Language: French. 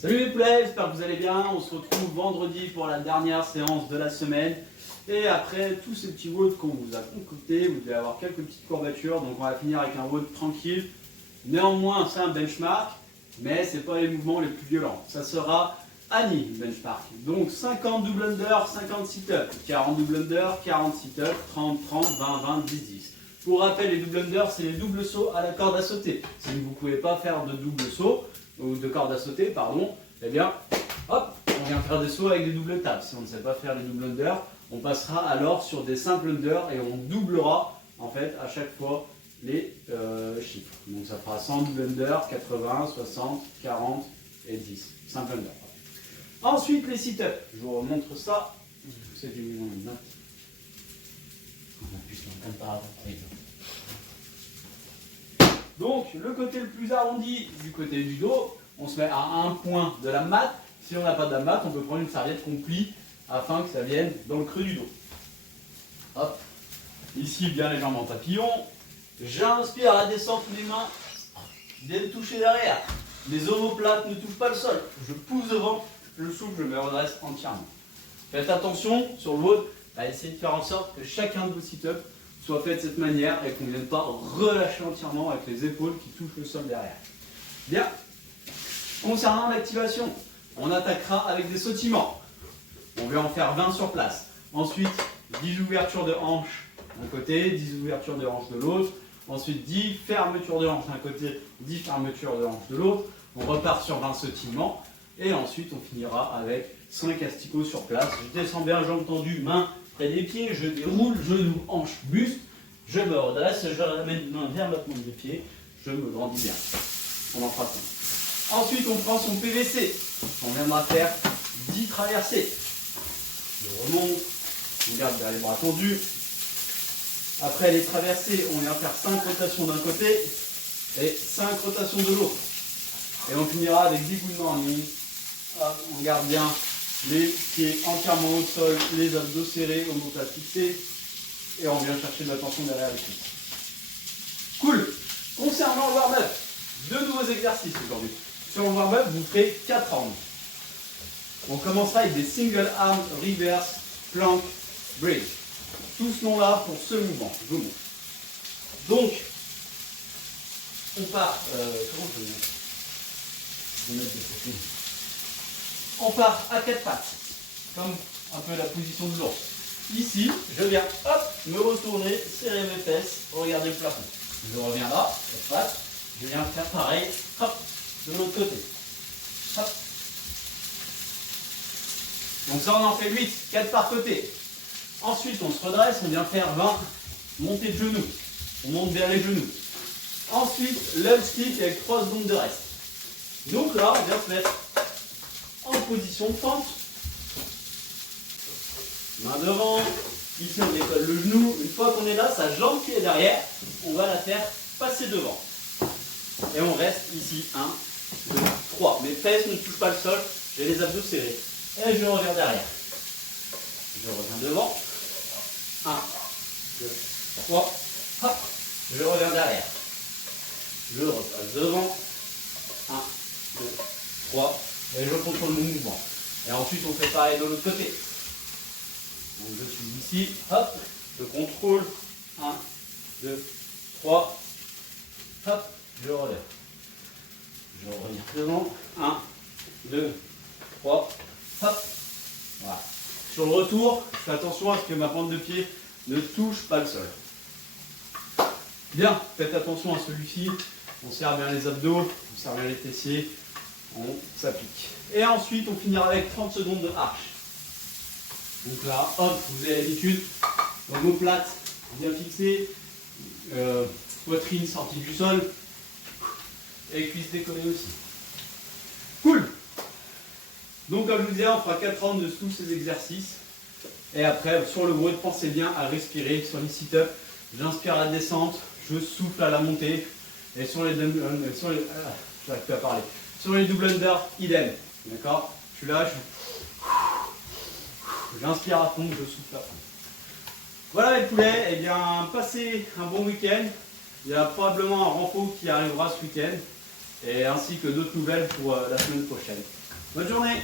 Salut les poulets, j'espère que vous allez bien. On se retrouve vendredi pour la dernière séance de la semaine. Et après tous ces petits WOD qu'on vous a concoctés, vous devez avoir quelques petites courbatures. Donc on va finir avec un WOD tranquille. Néanmoins, c'est un benchmark, mais ce n'est pas les mouvements les plus violents. Ça sera Annie benchmark. Donc 50 double under, 50 sit-up, 40 double under, 40 sit-up, 30, 30, 20, 20, 10, 10. Pour rappel, les double under, c'est les doubles sauts à la corde à sauter. Si vous ne pouvez pas faire de double saut, ou de corde à sauter, pardon, eh bien, hop, on vient faire des sauts avec des doubles tables. Si on ne sait pas faire les double under, on passera alors sur des simples under et on doublera en fait à chaque fois les chiffres. Donc ça fera 100 double under, 80, 60, 40 et 10. Simple under. Ensuite les sit-ups. Je vous remontre ça. C'est du million de notes. On appuie sur un comparateur. Donc, le côté le plus arrondi du côté du dos, on se met à un point de la mat. Si on n'a pas de la mat, on peut prendre une serviette qu'on plie afin que ça vienne dans le creux du dos. Hop. Ici, bien les jambes en papillon. J'inspire à la descente, mes mains viennent toucher derrière. Les omoplates ne touchent pas le sol. Je pousse devant, je souffle, je me redresse entièrement. Faites attention sur le WOD à essayer de faire en sorte que chacun de vos sit-ups soit fait de cette manière et qu'on ne vienne pas relâcher entièrement avec les épaules qui touchent le sol derrière. Bien. Concernant l'activation, on attaquera avec des sautillements. On va en faire 20 sur place. Ensuite, 10 ouvertures de hanches d'un côté, 10 ouvertures de hanches de l'autre. Ensuite, 10 fermetures de hanches d'un côté, 10 fermetures de hanches de l'autre. On repart sur 20 sautillements. Et ensuite, on finira avec 5 asticots sur place. Je descends bien, jambes tendues, mains près des pieds, je déroule, genoux, hanches, buste, je me redresse, je ramène une main vers ma pointe de pied, je me grandis bien. On en fera 5. Ensuite, on prend son PVC. On viendra faire 10 traversées. Je remonte, on garde les bras tendus. Après les traversées, on vient faire 5 rotations d'un côté et 5 rotations de l'autre. Et on finira avec 10 écoulements en ligne. On garde bien les pieds entièrement au sol, les abdos serrés, omoplate fixée, et on vient chercher de la tension derrière les cuisses. Cool. Concernant le warm-up, 2 nouveaux exercices aujourd'hui. Sur le warm-up, vous ferez 4 rounds. On commencera avec des single arm reverse plank bridge. Tout ce nom-là pour ce mouvement. Je vous montre. Donc, on part. Comment je vais mettre de côté. On part à 4 pattes, comme un peu la position de l'ours. Ici, je viens hop, me retourner, serrer mes fesses, regarder le plafond. Je reviens là, 4 pattes, je viens faire pareil, hop, de l'autre côté. Hop. Donc ça, on en fait 8, 4 par côté. Ensuite, on se redresse, on vient faire 20 montées de genoux. On monte vers les genoux. Ensuite, lunge kick avec 3 secondes de reste. Donc là, on vient se mettre en position de fente. Main devant. Ici, on décolle le genou. Une fois qu'on est là, sa jambe qui est derrière, on va la faire passer devant. Et on reste ici. 1, 2, 3. Mes fesses ne touchent pas le sol. J'ai les abdos serrés. Et je reviens derrière. Je reviens devant. 1, 2, 3. Hop. Je reviens derrière. Je repasse devant. 1, 2, 3. Et je contrôle mon mouvement. Et ensuite, on fait pareil de l'autre côté. Donc, je suis ici. Hop. Je contrôle. 1, 2, 3. Hop. Je relève. Je reviens devant. 1, 2, 3. Hop. Voilà. Sur le retour, je fais attention à ce que ma pointe de pied ne touche pas le sol. Bien. Faites attention à celui-ci. On serre bien les abdos. On serre bien les fessiers. On s'applique. Et ensuite, on finira avec 30 secondes de arche. Donc là, hop, vous avez l'habitude. Omoplate bien fixée. Poitrine sortie du sol. Et cuisses décollées aussi. Cool. Donc comme je vous disais, on fera 4 rounds de tous ces exercices. Et après, sur le WOD, pensez bien à respirer sur les sit-ups. J'inspire à la descente, je souffle à la montée. Et sur les j'arrive plus à parler. Sur les double under, idem. D'accord? Je suis là, j'inspire à fond, je souffle à fond. Voilà les poulets, eh bien passez un bon week-end. Il y a probablement un renfort qui arrivera ce week-end. Et ainsi que d'autres nouvelles pour la semaine prochaine. Bonne journée.